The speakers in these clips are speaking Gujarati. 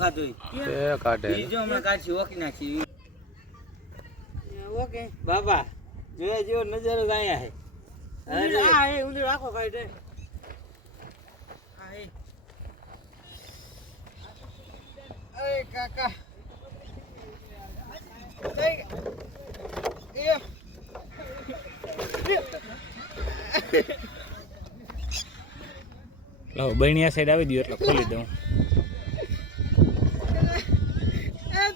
ખાધો એ કાઢે જો હમણાં કાઢી ઓકી નાખી ઓકે બાબા જોયા જેવો નજારો ગાયા હે હા એ ઉંદર આખો ખાઈ દે હા એ અરે કાકા લાવો બહેણીયા સાઈડ આવી દો એટલે ખોલી દઉં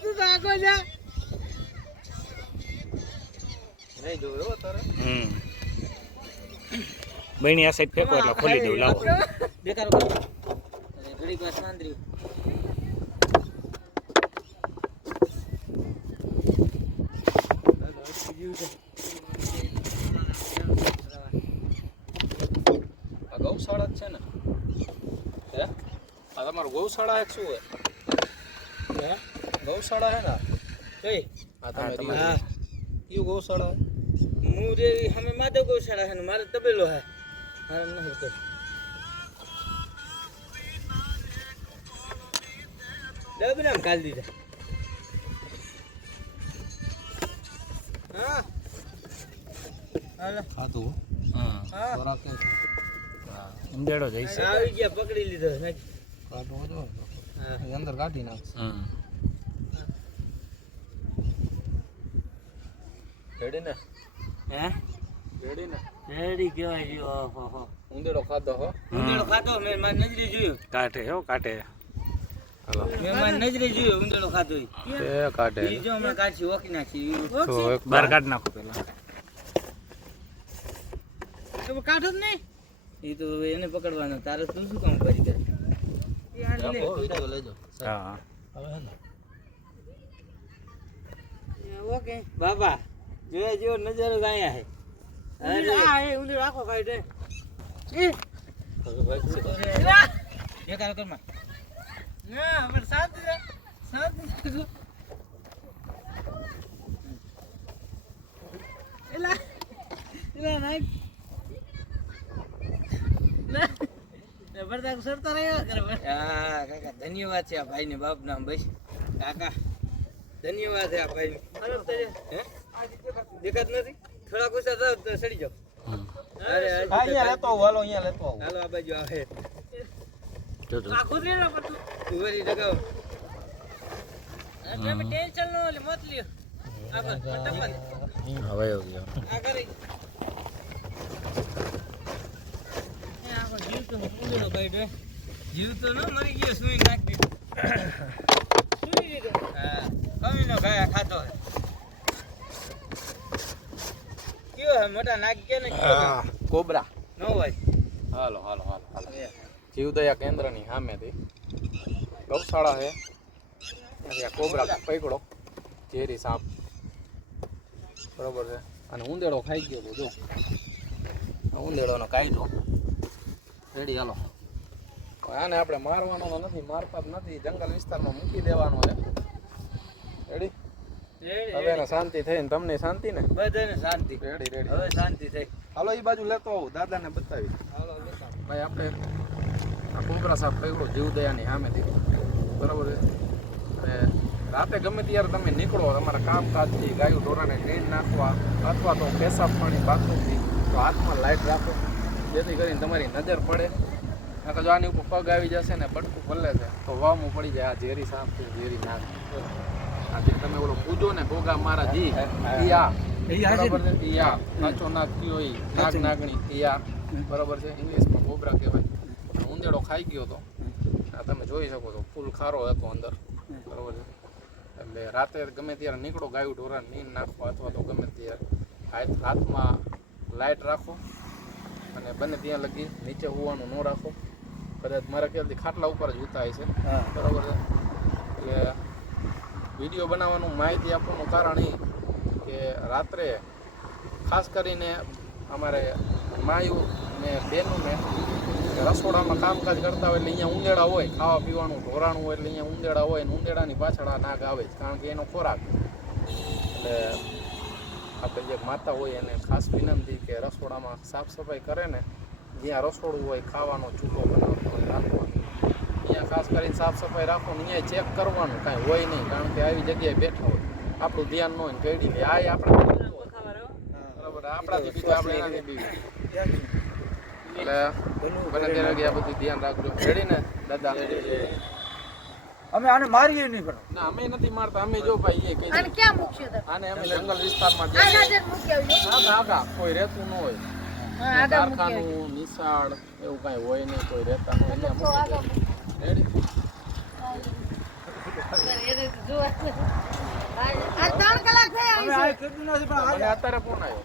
તું તો આખો જા નહીં જોયો તારે બહેણીયા સાઈડ ફેંકો એટલે ખોલી દઉં લાવો બેકાર કરો ઘડી પાસ સાંદરી આ ગૌશાળા જ છે ને હે આ તમારું ગૌશાળા એક શું હે ગૌશાળા હે ને કઈ આ તમે હા કયું ગૌશાળા હું રે હમે માધવ ગૌશાળા હે મારે તબેલો હે મારે નહીં તો ડબરામ કાલ દીધા હા હાલો ખાતું હા ખોરાક કે ઉંદેડો જઈશે આવી ગયા પકડી લીધો નાખ કાઢો જો હા અંદર કાઢી નાખ રેડી ને હે રેડી ને રેડી કેવાય જો ઓહો ઉંદેડો ખાધો હો ઉંદેડો ખાધો મેં મારી નજરે જોયો કાઢે હો કાઢે મેં મારી નજરે જોયો ઉંદેડો ખાધો એ કાઢે ઈ જો હમણાં કાઢી ઓકી નાખી તો એક બાર કાઢ નાખો પેલા કાઢો જ નહીં એ તો હવે એને પકડવાનો તારે તું શું કામ કરી કરે વિડિયો લેજો હા હવે હે ને ઓકે બાબા જોયા જેવો નજારો ગાયા હે હા એ ઉંદર આખો ખાઈ દે બેકાર કર માં ના પણ શાંતિ રે એલા નાખ જબરદસ્ત સરતો રહ્યો કરે હા કાકા ધન્યવાદ છે આ ભાઈ ને બાપ નામ બસ કાકા ધન્યવાદ છે આ ભાઈ હે દેખાત નથી થોડા ગુસ્સા થાવ તો સડી જાવ અરે અહીંયા લેતો હાલો અહીંયા લેતો હાલો આ બાજુ આવે જો જો આખો રે ના પડતું ઉભરી લગાવ તમે ટેન્શન નો લે મત લ્યો આગળ ફટાફટ હવે આવી ગયો આ કરી જીવ તો ન મરી ગયો સુઈ નાખી સુઈ દીધો હા કમીનો ગાયા ખાતો હે કયો હે મોટા નાખી કે ને કોબરા ન હોય હાલો હાલો હાલો હાલો જીવદયા કેન્દ્રની સામેથી ગૌશાળા છે અહીંયા કોબરા પકડો ઝેરી સાપ બરોબર છે અને ઉંદેડો ખાઈ ગયો તો જો ઉંદેડોનો કાઢ્યો રેડી હાલો આને આપણે મારવાનો તો નથી મારતા જ નથી જંગલ વિસ્તારમાં મૂકી દેવાનો છે રેડી હવે એને શાંતિ થઈ ને તમને શાંતિ ને બધાને શાંતિ રેડી રેડી હવે શાંતિ થઈ હાલો એ બાજુ લેતો આવું દાદાને બતાવી હાલો લેતા ભાઈ આપણે આ કોબરા સાપ પકડો જીવદયાની સામેથી બરાબર છે અને રાતે ગમે ત્યારે તમે નીકળો તમારા કામકાજથી ગાયું ઢોરાને ટ્રેન નાખવા અથવા તો પેશાબ પાણી બાથરૂમથી તો હાથમાં લાઇટ રાખો જેથી કરીને તમારી નજર પડે નકર જો આની ઉપર પગ આવી જશે ને બટકું પલ્લે છે તો વામું પડી જાય આ ઝેરી સાપ છે ઝેરી નાગ આ જે તમે ઓલો પૂજો ને ગોગા મારા જી બરાબર છે ઈ આ કાચો નાગ કયો ઈ નાગ નાગણી ઈ આ બરાબર છે ઇંગ્લિશમાં કોબરા કહેવાય ઉંદેડો ખાઈ ગયો તો આ તમે જોઈ શકો છો ફૂલ ખારો હતો અંદર બરાબર છે એટલે રાતે ગમે ત્યારે નીકળો ગાયું ઢોરાને નીંદ નાખો અથવા તો ગમે ત્યારે હાથમાં લાઇટ રાખો અને બને ત્યાં લગી નીચે હોવાનું ન રાખો કદાચ મારા ખ્યાલથી ખાટલા ઉપર જ ઉતાય છે બરાબર છે એટલે વિડીયો બનાવવાનું માહિતી આપવાનું કારણ એ કે રાત્રે ખાસ કરીને અમારે માયુ ને બહેનોને રસોડામાં કામકાજ કરતા હોય એટલે અહીંયા ઉંદેડા હોય ખાવા પીવાનું ઢોરાણું હોય એટલે અહીંયા ઉંદેડા હોય ને ઉંદેડાની પાછળ આ નાગ આવે જ કારણ કે એનો ખોરાક એટલે આપણે જે માતા હોય એને ખાસ વિનંતી કે રસોડામાં સાફ સફાઈ કરે ને જ્યાં રસોડું હોય ખાવાનો ચૂલો બનાવતો હોય રાખવાનો અહીંયા ખાસ કરીને સાફ સફાઈ રાખવાનું, અહીંયા ચેક કરવાનું કાંઈ હોય નહીં, કારણ કે આવી જગ્યાએ બેઠા હોય આપણું ધ્યાન ન હોય ને કેડી લે આ આપણે બરાબર આપણાથી બીજું આપણે એનાથી બીજું એટલે બને ત્યારે આ બધું ધ્યાન રાખજો. રેડી ને દાદા? અમે આને મારીએ નહીં પણ ના અમે નથી મારતા, અમે જો ભાઈ એ કહી આને ક્યાં મૂક્યો તો? આને અમે જંગલ વિસ્તારમાં આ રાજન મૂક્યો છે. આગા કોઈ રહેતું ન હોય, હા, આગળ મૂક્યો છે. કારખાનું નિશાળ એવું કાંઈ હોય નહીં, કોઈ રહેતા ન હોય એટલે મૂકી દે. રેડી? એને તો જોવા જ નથી. આ 3 કલાક થયા અમે હશે. આ કેટલું નથી પણ મને અત્યારે ફોન આવ્યો.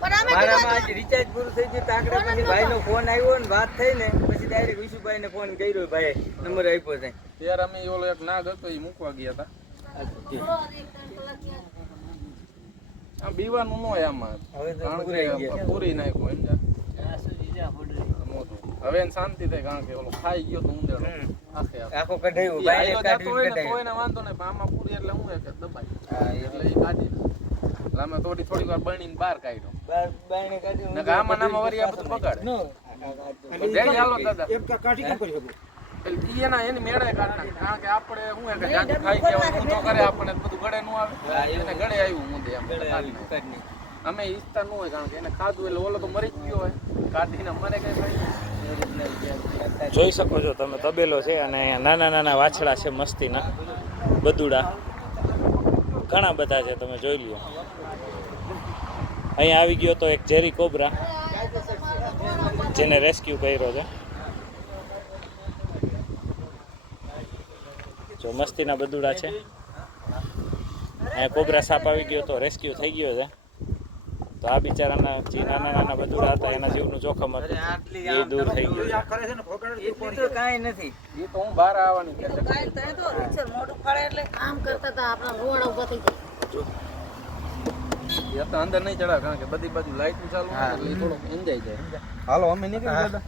પણ અમે મારામાં કીધું આજ રિચાર્જ પૂરું થઈ ગયું તાકડે પછી ભાઈનો ફોન આવ્યો ને વાત થઈ ને પછી ડાયરેક્ટ વિશુભાઈને ફોન કર્યો, ભાઈ નંબર આપ્યો છે. ત્યારે અમે ઓલો એક નાગ હતો એ મૂકવા ગયા હતા. આ બીવાનું ન હોય આમાં, હવે તો કારણ પૂરાઈ કે ગયા. પૂરી નાખ્યું એમ મોટું. હવે એને શાંતિ થાય, કારણ કે ઓલો ખાઈ ગયો તો ઉંદેડો આખે આખો. આખો કઢાયું ઈ ભાઈને આયો જાતો હોય કાઢીને ને તો એને વાંધો નહીં, પણ આમાં પૂરી એટલે હું કે દબાઈ હા, એટલે એ કાઢી એટલે અમે થોડી વાર બનીને બહાર કાઢ્યો. બાયણે કાઢ્યું. નકર આમાં નામાં વળી આ બધું બગાડે. રેડી હાલો દાદા. એટલે ઈ એની મેળે કાઢ નાખે, કારણ કે આપણે શું કે જાજુ ખાઈ ગયા હોય ઊંધો કરે આપણને તો બધું ગળે ન આવે, એને ગળે આવ્યું મુદ્દે એમ એટલે કાઢી નાખે. અમે ઈચ્છતા ન હોય, કારણ કે એને ખાધું એટલે ઓલો તો મરી જ ગયો હોય, કાઢીને મને કઈ ખાઈ જોઈ શકો છો તમે તબેલો છે અને અહીંયા નાના નાના વાછડા છે મસ્તીના બદુડા ઘણા બધા છે, તમે જોઈ લ્યો. અહીંયા આવી ગયો તો એક ઝેરી કોબરા જેને રેસ્ક્યુ કર્યો છે. જો મસ્તીના બદુડા છે. અહીંયા કોબરા સાપ આવી ગયો તો રેસ્ક્યુ થઈ ગયો છે. તો આ બિચારાના જે નાના નાના બદુડા હતા એના જીવનું જોખમ હતું એ દૂર થઈ ગયું છે. એટલી તો કાંઈ નથી. એ તો હું બહાર આવવાની કે કાંઈ તને તો રિક્ષા મોઢું ફાડે એટલે કામ કરતા હતા આપણા રોડ ઉભા થઈ જાય. એ તો અંદર નહીં ચડાવે, કારણ કે બધી બાજુ લાઈટ ચાલુ હોય એટલે એ થોડોક એન્જાય જાય. હાલો અમે નીકળી દાદા.